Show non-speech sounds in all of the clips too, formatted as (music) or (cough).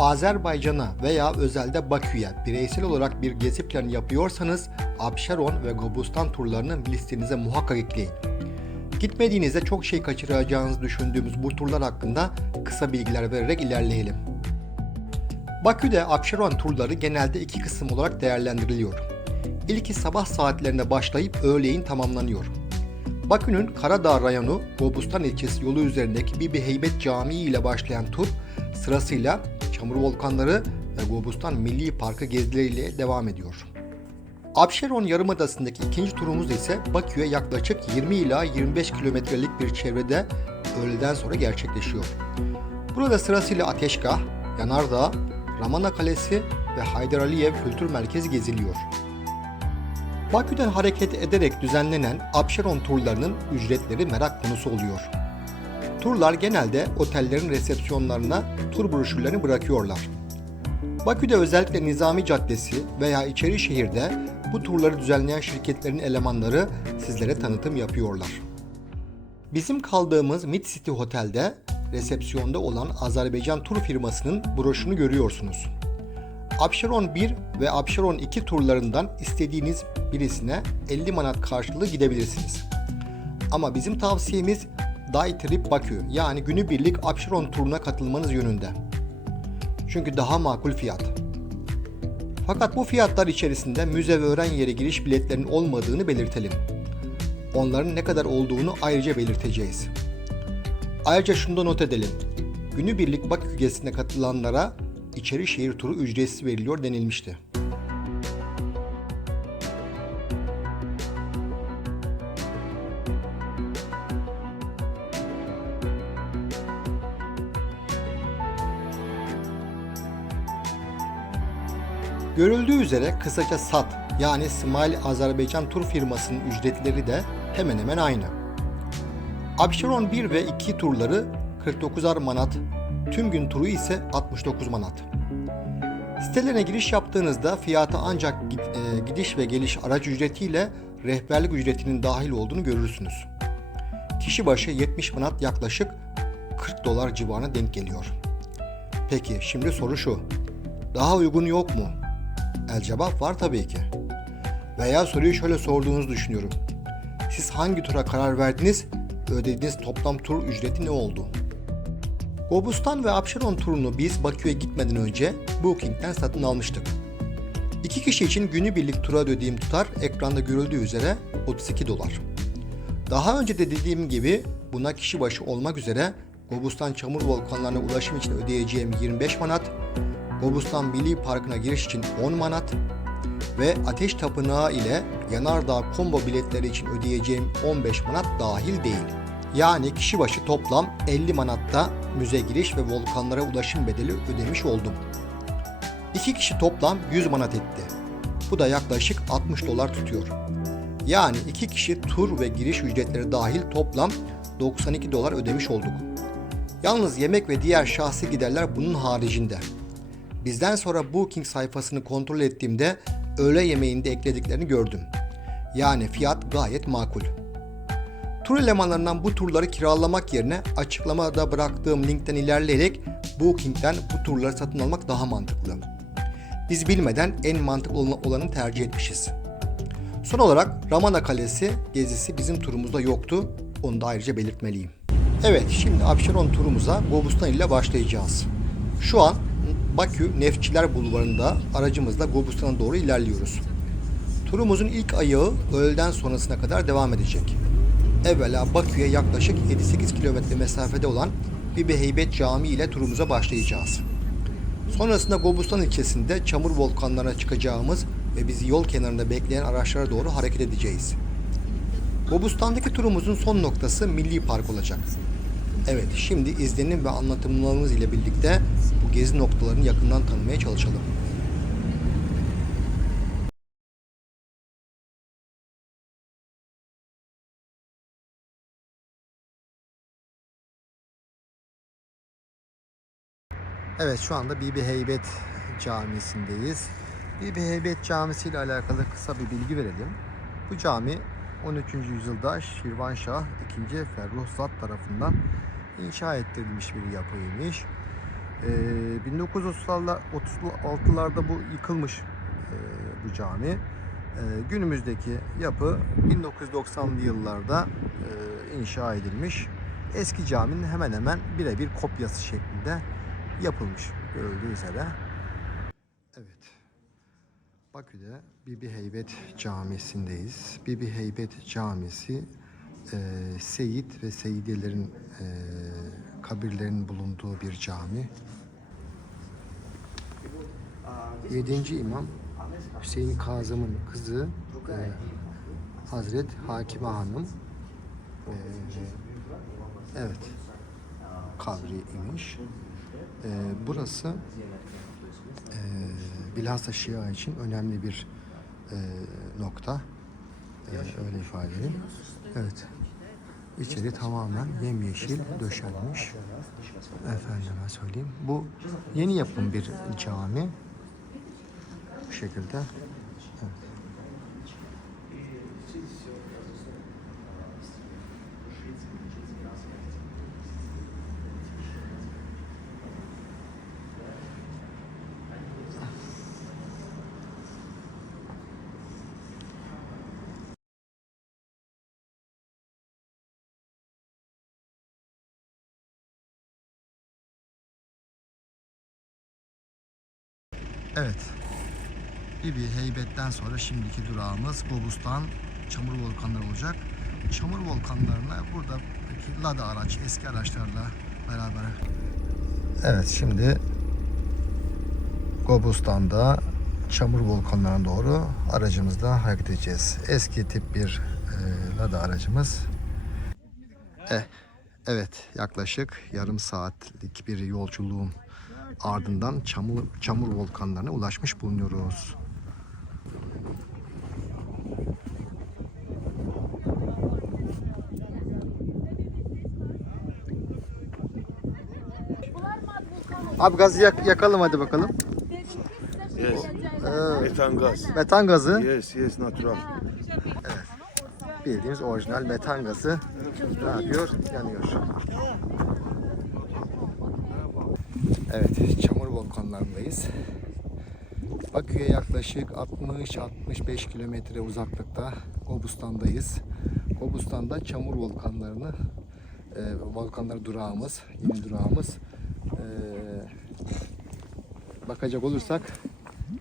Azerbaycan'a veya özelde Bakü'ye bireysel olarak bir gezi planı yapıyorsanız Abşeron ve Gobustan turlarını listenize muhakkak ekleyin. Gitmediğinizde çok şey kaçıracağınızı düşündüğümüz bu turlar hakkında kısa bilgiler vererek ilerleyelim. Bakü'de Abşeron turları genelde iki kısım olarak değerlendiriliyor. İlki sabah saatlerinde başlayıp öğleyin tamamlanıyor. Bakü'nün Karadağ rayonu Gobustan ilçesi yolu üzerindeki Bibi Heybet Camii ile başlayan tur sırasıyla Çamur Volkanları ve Gobustan Milli Parkı gezileriyle devam ediyor. Abşeron Yarımadası'ndaki ikinci turumuz ise Bakü'ye yaklaşık 20 ila 25 kilometrelik bir çevrede öğleden sonra gerçekleşiyor. Burada sırasıyla Ateşgah, Yanardağ, Ramana Kalesi ve Haydar Aliyev Kültür Merkezi geziliyor. Bakü'den hareket ederek düzenlenen Abşeron turlarının ücretleri merak konusu oluyor. Turlar genelde otellerin resepsiyonlarına tur broşürlerini bırakıyorlar. Bakü'de özellikle Nizami Caddesi veya içeri şehirde bu turları düzenleyen şirketlerin elemanları sizlere tanıtım yapıyorlar. Bizim kaldığımız Mid City Hotel'de resepsiyonda olan Azerbaycan tur firmasının broşürünü görüyorsunuz. Abşeron 1 ve Abşeron 2 turlarından istediğiniz birisine 50 manat karşılığı gidebilirsiniz. Ama bizim tavsiyemiz Day Trip Bakü yani günübirlik Abşeron turuna katılmanız yönünde. Çünkü daha makul fiyat. Fakat bu fiyatlar içerisinde müze ve öğren yeri giriş biletlerinin olmadığını belirtelim. Onların ne kadar olduğunu ayrıca belirteceğiz. Ayrıca şunu da not edelim. Günübirlik Bakü gezisine katılanlara içeri şehir turu ücretsiz veriliyor denilmişti. Görüldüğü üzere kısaca SAT yani Smile Azerbaycan Tur firmasının ücretleri de hemen hemen aynı. Abşeron 1 ve 2 turları 49'ar manat, tüm gün turu ise 69 manat. Sitelerine giriş yaptığınızda fiyata ancak e, gidiş ve geliş araç ücretiyle rehberlik ücretinin dahil olduğunu görürsünüz. Kişi başı 70 manat yaklaşık 40 dolar civarına denk geliyor. Peki şimdi soru şu. Daha uygun yok mu? El cevap var tabii ki. Veya soruyu şöyle sorduğunuzu düşünüyorum. Siz hangi tura karar verdiniz? Ödediğiniz toplam tur ücreti ne oldu? Gobustan ve Abşeron turunu biz Bakü'ye gitmeden önce Booking'den satın almıştık. İki kişi için günübirlik tura ödediğim tutar ekranda görüldüğü üzere 32 dolar. Daha önce de dediğim gibi buna kişi başı olmak üzere Gobustan çamur volkanlarına ulaşım için ödeyeceğim 25 manat, Gobustan Milli Parkı'na giriş için 10 manat ve Ateş Tapınağı ile Yanardağ combo biletleri için ödeyeceğim 15 manat dahil değil. Yani kişi başı toplam 50 manatta müze giriş ve volkanlara ulaşım bedeli ödemiş oldum. İki kişi toplam 100 manat etti. Bu da yaklaşık 60 dolar tutuyor. Yani iki kişi tur ve giriş ücretleri dahil toplam 92 dolar ödemiş olduk. Yalnız yemek ve diğer şahsi giderler bunun haricinde. Bizden sonra Booking sayfasını kontrol ettiğimde öğle yemeğinde eklediklerini gördüm. Yani fiyat gayet makul. Tur elemanlarından bu turları kiralamak yerine açıklamada bıraktığım linkten ilerleyerek Booking'den bu turları satın almak daha mantıklı. Biz bilmeden en mantıklı olan- olanı tercih etmişiz. Son olarak Ramana Kalesi gezisi bizim turumuzda yoktu. Onu da ayrıca belirtmeliyim. Evet, şimdi Abşeron turumuza Gobustan ile başlayacağız. Şu an Bakü Nefçiler Bulvarı'nda aracımızla Gobustan'a doğru ilerliyoruz. Turumuzun ilk ayağı öğleden sonrasına kadar devam edecek. Evvela Bakü'ye yaklaşık 7-8 kilometre mesafede olan Bibi Heybet Camii ile turumuza başlayacağız. Sonrasında Gobustan ilçesinde çamur volkanlarına çıkacağımız ve bizi yol kenarında bekleyen araçlara doğru hareket edeceğiz. Gobustan'daki turumuzun son noktası Milli Park olacak. Evet, şimdi izlenim ve anlatımlarımız ile birlikte bu gezi noktalarını yakından tanımaya çalışalım. Evet şu anda Bibi Heybet Camisi'ndeyiz. Bibi Heybet Camisi ile alakalı kısa bir bilgi verelim. Bu cami 13. yüzyılda Şirvanşah II. Ferruhzat tarafından inşa ettirilmiş bir yapıymış. Ee, 1930'larda 36'larda bu yıkılmış e, bu cami. Ee, günümüzdeki yapı 1990'lı yıllarda e, inşa edilmiş. Eski caminin hemen hemen birebir kopyası şeklinde yapılmış görüldüğü üzere. Evet. Bakü'de Bibi Heybet Camisi'ndeyiz. Bibi Heybet Camisi e, Seyit ve Seyidelerin e, kabirlerinin bulunduğu bir cami. 7. İmam Hüseyin Kazım'ın kızı e, Hazret Hakime Hanım e, evet kabri imiş. E, burası e, bilhassa Şia için önemli bir e, nokta. E, öyle ifade edeyim. Evet. İçeri tamamen yemyeşil döşenmiş. Efendime söyleyeyim. Bu yeni yapım bir cami. Bu şekilde. Evet. Bibi Heybet'ten sonra şimdiki durağımız Gobustan çamur volkanları olacak. Çamur volkanlarına buradaki Lada araç, eski araçlarla beraber. Evet şimdi Gobustan'da çamur volkanlarına doğru aracımızla hareket edeceğiz. Eski tip bir e, Lada aracımız. Eh, evet yaklaşık yarım saatlik bir yolculuğun ardından çamur, çamur volkanlarına ulaşmış bulunuyoruz. Abi gazı yak- yakalım hadi bakalım. Yes. Metan gaz. Metan gazı Yes, yes, natural. bildiğimiz orijinal metan gazı ne yapıyor? Yanıyor. Evet, çamur volkanlarındayız. Bakü'ye yaklaşık 60-65 kilometre uzaklıkta Kobustan'dayız. Kobustan'da çamur volkanlarını, e, volkanları durağımız, yeni durağımız. E, bakacak olursak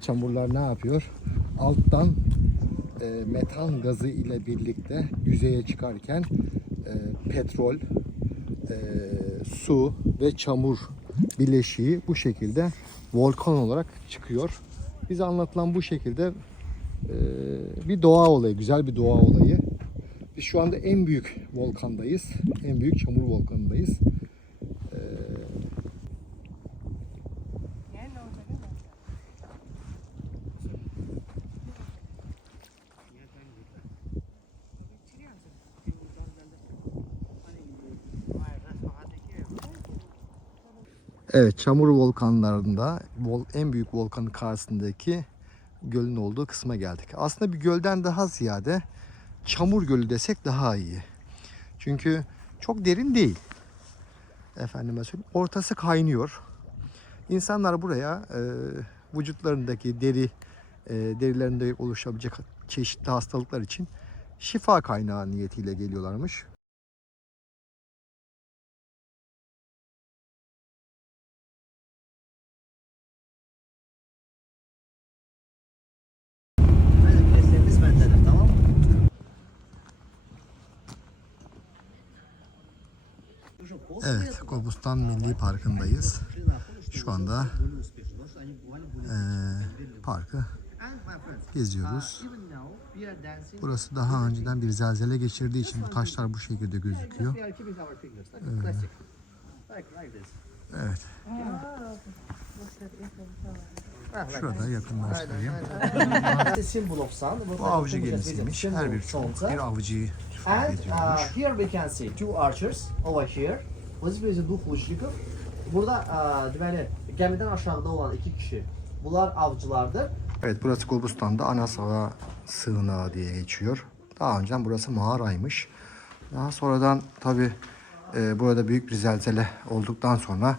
çamurlar ne yapıyor? Alttan e, metan gazı ile birlikte yüzeye çıkarken e, petrol, e, su ve çamur bileşiği bu şekilde volkan olarak çıkıyor. Bize anlatılan bu şekilde e, bir doğa olayı, güzel bir doğa olayı. Biz şu anda en büyük volkandayız. En büyük çamur volkanındayız. Evet, çamur volkanlarında vol- en büyük volkanın karşısındaki gölün olduğu kısma geldik. Aslında bir gölden daha ziyade çamur gölü desek daha iyi. Çünkü çok derin değil. Efendime söyleyeyim. Ortası kaynıyor. İnsanlar buraya e, vücutlarındaki deri e, derilerinde oluşabilecek çeşitli hastalıklar için şifa kaynağı niyetiyle geliyorlarmış. Adresleriniz bendedir tamam mı? Evet, Kobustan Milli Parkı'ndayız. Şu anda eee, parkı geziyoruz. Burası daha önceden bir zelzele geçirdiği için bu taşlar bu şekilde gözüküyor. Evet. Şurada yakınlaştırayım. Bu avcı gemisiymiş. Her bir çocuk bir avcıyı ifade uh, ediyormuş. here we can see two archers over here. Vazifesi bu Xlushnikov. Burada uh, deməli aşağıda olan iki kişi. Bunlar avcılardır. Evet burası Kobustan'da Anas Hava Sığınağı diye geçiyor. Daha önceden burası mağaraymış. Daha sonradan tabi burada büyük bir zelzele olduktan sonra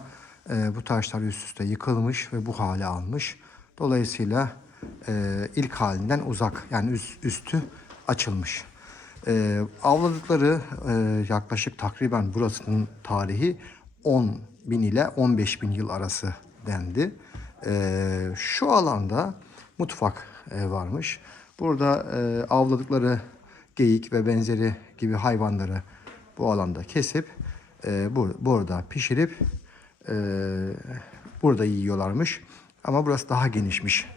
e, bu taşlar üst üste yıkılmış ve bu hale almış. Dolayısıyla e, ilk halinden uzak yani üst, üstü açılmış. E, avladıkları e, yaklaşık takriben burasının tarihi 10 bin ile 15 bin yıl arası dendi. E, şu alanda mutfak e, varmış. Burada e, avladıkları geyik ve benzeri gibi hayvanları bu alanda kesip e, bur- burada pişirip e, burada yiyorlarmış. Ama burası daha genişmiş.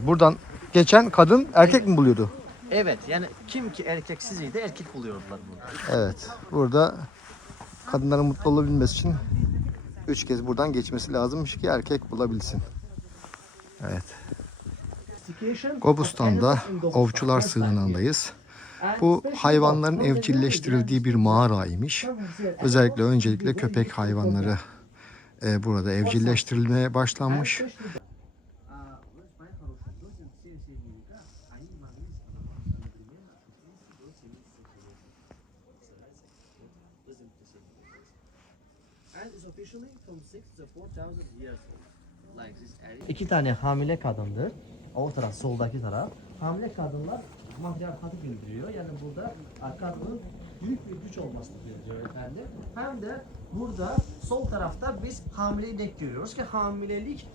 Buradan geçen kadın erkek mi buluyordu? Evet yani kim ki erkeksiz idi erkek buluyordular burada. Evet. Burada kadınların mutlu olabilmesi için üç kez buradan geçmesi lazımmış ki erkek bulabilsin. Evet. Gobustan'da ovçular sığınağındayız. Bu hayvanların evcilleştirildiği bir mağaraymış. Özellikle öncelikle köpek hayvanları e, burada evcilleştirilmeye başlanmış. İki tane hamile kadındır. O taraf soldaki taraf. Hamile kadınlar matriarkatı bildiriyor. Yani burada kadının büyük bir güç olmasını bildiriyor efendim. Hem de burada sol tarafta biz hamileyi denk görüyoruz ki hamilelik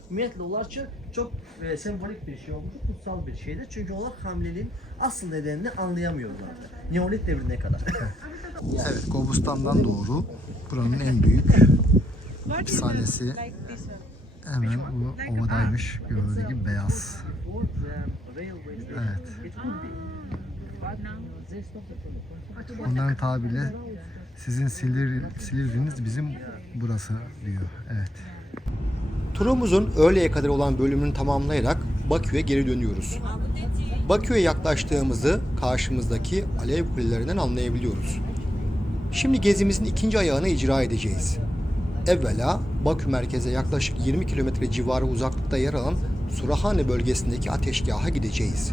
onlar için çok e, sembolik bir şey olmuş, kutsal bir şeydir. Çünkü onlar hamileliğin asıl nedenini anlayamıyorlardı. Neolit devrine kadar. (laughs) Evet, Gobustan'dan doğru buranın en büyük hapishanesi hemen bu ovadaymış. Gördüğünüz gibi beyaz. Evet. Onların tabiriyle sizin Silivri, Silivri'niz bizim burası diyor. Evet. Turumuzun öğleye kadar olan bölümünü tamamlayarak Bakü'ye geri dönüyoruz. Bakü'ye yaklaştığımızı karşımızdaki alev kulelerinden anlayabiliyoruz. Şimdi gezimizin ikinci ayağını icra edeceğiz. Evvela Bakü merkeze yaklaşık 20 kilometre civarı uzaklıkta yer alan Surahane bölgesindeki ateşgaha gideceğiz.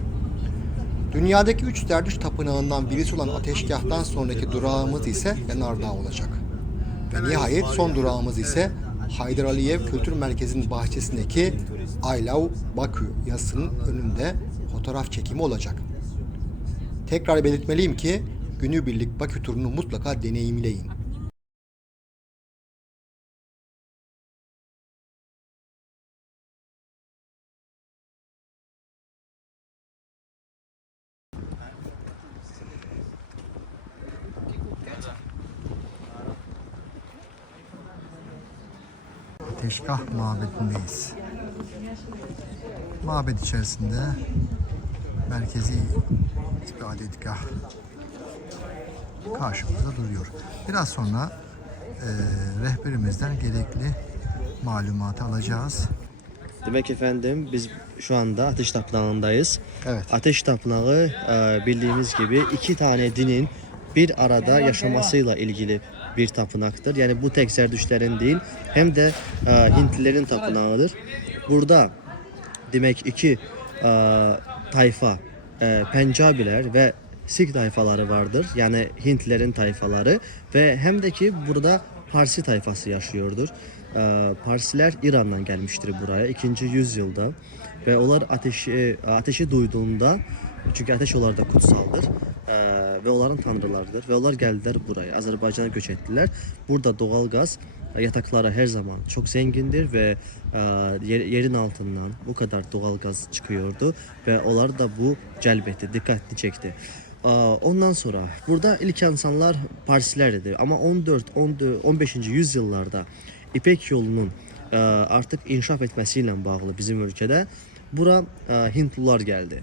Dünyadaki üç derviş tapınağından birisi olan ateşgahtan sonraki durağımız ise Yanardağ olacak. Ve nihayet son durağımız ise Haydar Aliyev Kültür Merkezi'nin bahçesindeki I Love Bakü yazısının önünde fotoğraf çekimi olacak. Tekrar belirtmeliyim ki günübirlik Bakü turunu mutlaka deneyimleyin. Teşgah mabedindeyiz. Mabed içerisinde merkezi ibadetgah karşımızda duruyor. Biraz sonra e, rehberimizden gerekli malumatı alacağız. Demek efendim biz şu anda Ateş Tapınağı'ndayız. Evet. Ateş Tapınağı e, bildiğimiz gibi iki tane dinin bir arada yaşamasıyla ilgili bir tapınaktır. Yani bu tek Zerdüşlerin değil hem de e, Hintlilerin tapınağıdır. Burada demek iki e, tayfa e, Pencabiler ve Sikh tayfaları vardır. Yani Hintlilerin tayfaları ve hem de ki burada Parsi tayfası yaşıyordur. E, Parsiler İran'dan gelmiştir buraya 2. yüzyılda ve onlar ateşi ateşi duyduğunda çünkü ateş onlar da kutsaldır e, ve onların tanrılarıdır ve onlar geldiler buraya Azerbaycan'a göç ettiler. Burada doğal gaz yatakları her zaman çok zengindir ve e, yer- yerin altından bu kadar doğal gaz çıkıyordu ve onlar da bu celbetti, dikkatini çekti. E, Ondan sonra burada ilk insanlar Parsiler idi ama 14 14 15. yüzyıllarda İpek yolunun e, artık inşaf etmesiyle bağlı bizim ülkede bura e, Hintliler geldi.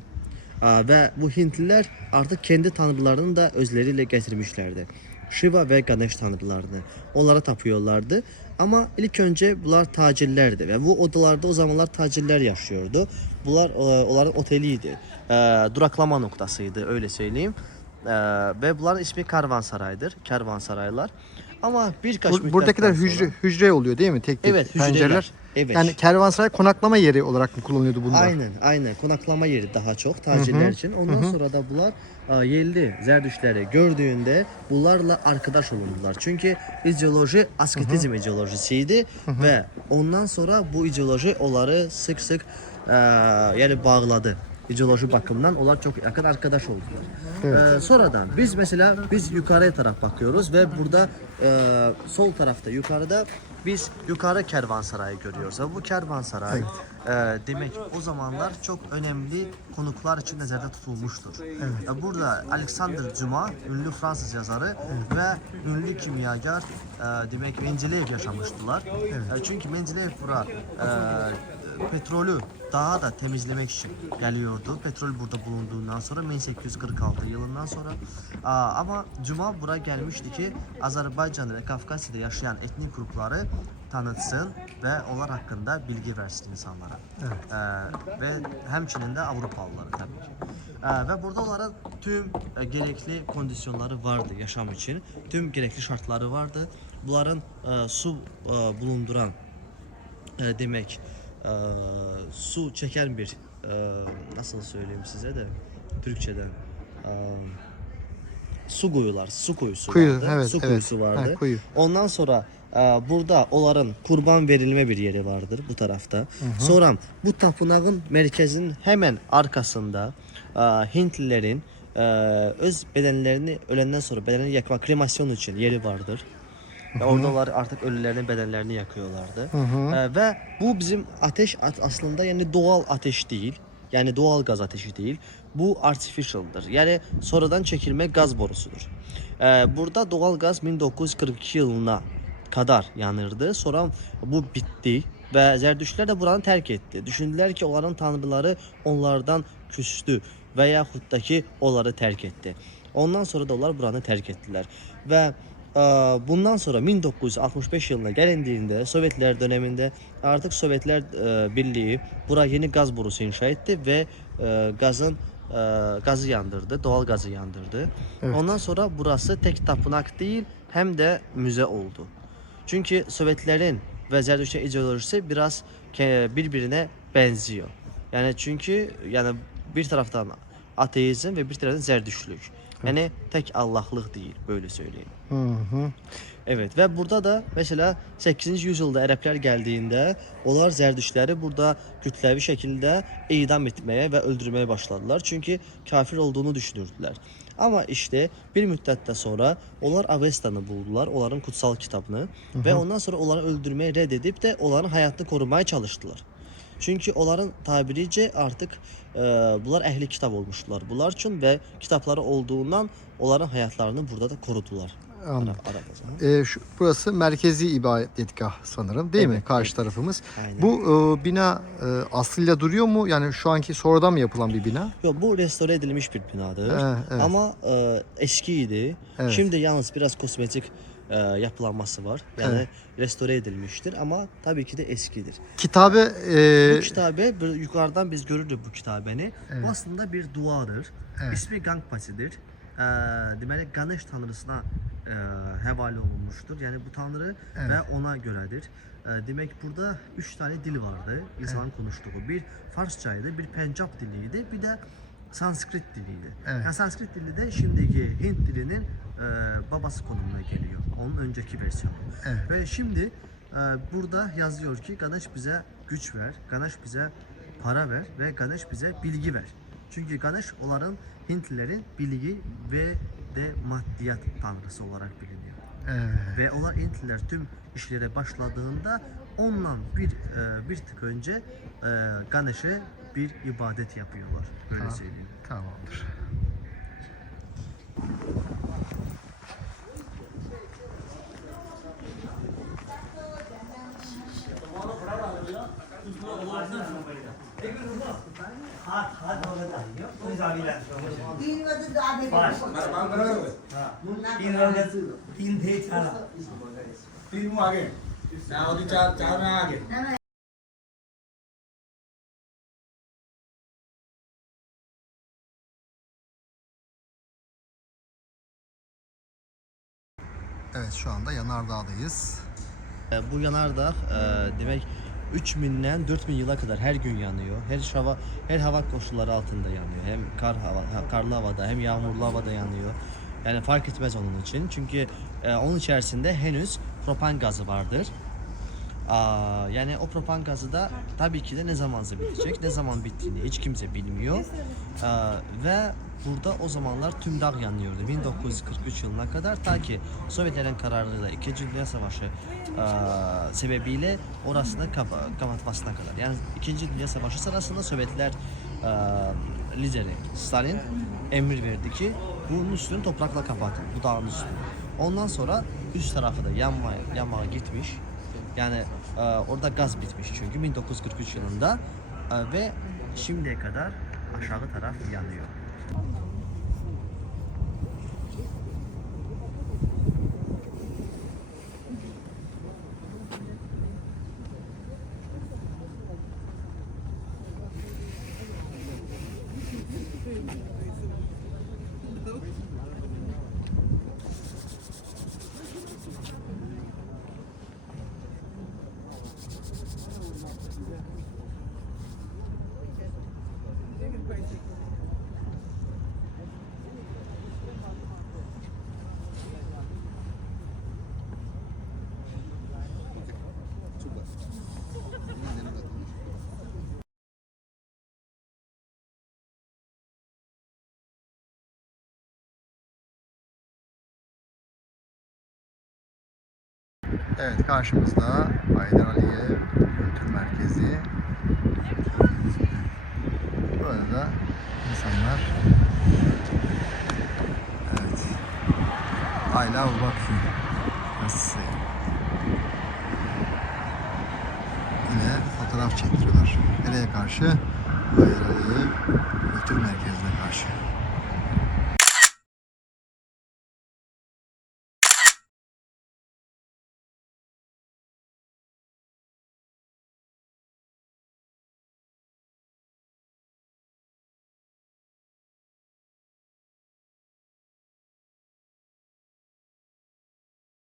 Və bu Hindlilər artıq kendi tanrılarını da özləri ilə gətirmişlərdi. Shiva və Ganesh tanrılarını. Onlara tapıyorlardı. Amma ilk öncə bunlar tacirlərdi və bu odalarda o zamanlar tacirlər yaşıyordu. Bunlar e, onların oteli idi. E, duraklama noktasıydı öyle söyleyeyim. E, və bunların ismi Karvansaraydır. Kervansaraylar. Ama birkaç Bur- buradakiler sonra- hücre hücre oluyor değil mi? Tek tek Evet, hücreler. Evet. Yani kervansaray konaklama yeri olarak mı kullanıyordu bunlar? Aynen, aynen. Konaklama yeri daha çok tacirler için. Ondan sonra da bunlar a, yerli gördüğünde bunlarla arkadaş olundular. Çünkü ideoloji asketizm ideolojisiydi ve ondan sonra bu ideoloji onları sık sık a, yani bağladı. İdeoloji bakımından onlar çok yakın arkadaş oldular. Ee, sonradan biz mesela biz yukarıya taraf bakıyoruz ve burada e, sol tarafta yukarıda biz yukarı kervansarayı görüyoruz. Ve bu kervansaray e, demek o zamanlar çok önemli konuklar için nazarda tutulmuştur. E, burada Alexander Cuma, ünlü Fransız yazarı ve ünlü kimyager e, demek Mendeleev yaşamıştılar. E, çünkü Mendeleev bura e, petrolü daha da temizlemek için geliyordu. Petrol burada bulunduğundan sonra 1846 yılından sonra Aa, ama Cuma buraya gelmişti ki Azerbaycan ve Kafkasya'da yaşayan etnik grupları tanıtsın ve onlar hakkında bilgi versin insanlara. Ee, ve hemçinin de Avrupalıları tabii ki. Ee, ve burada onların tüm e, gerekli kondisyonları vardı yaşam için. Tüm gerekli şartları vardı. Bunların e, su e, bulunduran e, demek e, su çeken bir e, nasıl söyleyeyim size de Türkçeden e, su kuyular, su kuyusu Kuyu, vardı. evet, su evet. kuyusu vardı. Ha, kuyu. Ondan sonra e, burada onların kurban verilme bir yeri vardır bu tarafta. Sonra bu tapınağın merkezinin hemen arkasında e, Hintlilerin e, öz bedenlerini ölenden sonra bedenini yakma kremasyon için yeri vardır. Ve orada onlar artık ölülerin bedenlerini yakıyorlardı. Ee, ve bu bizim ateş at- aslında yani doğal ateş değil. Yani doğal gaz ateşi değil. Bu artificial'dır. Yani sonradan çekilme gaz borusudur. Ee, burada doğal gaz 1942 yılına kadar yanırdı. Sonra bu bitti ve Zerdüştler de buranı terk etti. Düşündüler ki onların tanrıları onlardan küstü və yaxud da ki onları terk etti. Ondan sonra da onlar buranı terk ettiler. Ve e, bundan sonra 1965 yılına gelindiğinde Sovyetler döneminde artık Sovyetler e, Birliği buraya yeni gaz borusu inşa etti ve e, gazın e, gazı yandırdı, doğal gazı yandırdı. Evet. Ondan sonra burası tek tapınak değil hem de müze oldu. Çünkü Sovyetlerin ve Zerdüşt'ün ideolojisi biraz birbirine benziyor. Yani çünkü yani bir taraftan ateizm ve bir taraftan zerdüştlük. Yani tek Allah'lık değil böyle söyleyeyim. Hı hı. Evet ve burada da mesela 8. yüzyılda Ərəblər geldiğinde onlar Zərdüştləri burada kütləvi şekilde idam etmeye ve öldürmeye başladılar. Çünkü kafir olduğunu düşünürdüler. Ama işte bir müddətdə sonra onlar Avestanı buldular, onların kutsal kitabını ve ondan sonra onları öldürmeyi reddedip de onların hayatını korumaya çalıştılar. Çünkü onların tabirice artık e, bunlar ehli kitap olmuşlar bunlar için ve kitapları olduğundan onların hayatlarını burada da korudular. Anladım. Arap. Ee, şu, burası merkezi ibadetgah sanırım değil mi? Evet, Karşı evet. tarafımız. Aynen. Bu e, bina e, aslıyla duruyor mu? Yani şu anki sonradan mı yapılan bir bina? Yok bu restore edilmiş bir binadır. Ee, evet. Ama e, eskiydi. Evet. Şimdi yalnız biraz kosmetik e, yapılanması var. Yani Evet. restore edilmiştir ama tabii ki de eskidir. Kitabe e, bu kitabe yukarıdan biz görürüz bu kitabeni. Evet. Bu aslında bir duadır. Evet. İsmi Gangpasi'dir. E, deməli Ganesh tanrısına e, həvalə olunmuşdur. Yəni bu tanrı Evet. və ona görədir. E, demək burada 3 tane dil vardı insanın konuştuğu. Bir Farsça idi, bir Pencap diliydi, bir de Sanskrit diliydi. Evet. Yani Sanskrit dili de şimdiki Hint dilinin e, babası konumuna geliyor. Onun önceki versiyonu. Evet. Ve şimdi e, burada yazıyor ki Ganesh bize güç ver, Ganesh bize para ver ve Ganesh bize bilgi ver. Çünkü Ganesh onların Hintlilerin bilgi ve de maddiyat tanrısı olarak biliniyor. evet. Ve onlar Hintliler tüm işlere başladığında ondan bir e, bir tık önce e, Ganesh'e bir ibadet yapıyorlar. Böyle Tamam. söyleyeyim. Tamamdır. तीन वाजता आधे तीन रौद्यात तीन थे चार तीन मग आगे त्यामध्ये चार चार में आगे Evet şu anda Yanardağ'dayız. E, Bu yanardağ e, demek 3000'den 4000 yıla kadar her gün yanıyor. Her hava her hava koşulları altında yanıyor. Hem kar hava, ha- karlı havada hem yağmurlu havada yanıyor. Yani fark etmez onun için. Çünkü e, onun içerisinde henüz propan gazı vardır. Aa, yani o propan gazı da tabii ki de ne zaman bitecek, ne zaman bittiğini hiç kimse bilmiyor. Aa, ve burada o zamanlar tüm dağ yanıyordu 1943 yılına kadar ta ki Sovyetlerin kararıyla 2. Dünya Savaşı aa, sebebiyle orasını kapa- kapatmasına kadar. Yani 2. Dünya Savaşı sırasında Sovyetler aa, lideri Stalin emir verdi ki bunun üstünü toprakla kapatın, bu dağın üstünü. Ondan sonra üst tarafı da yanma, yanmaya gitmiş. Yani e, orada gaz bitmiş çünkü 1943 yılında e, ve şimdiye kadar aşağı taraf yanıyor. Evet karşımızda Haydar Aliyev Kültür Merkezi. Burada da insanlar Evet. I love Bakü. Nasıl? Yine fotoğraf çektiriyorlar. Nereye karşı.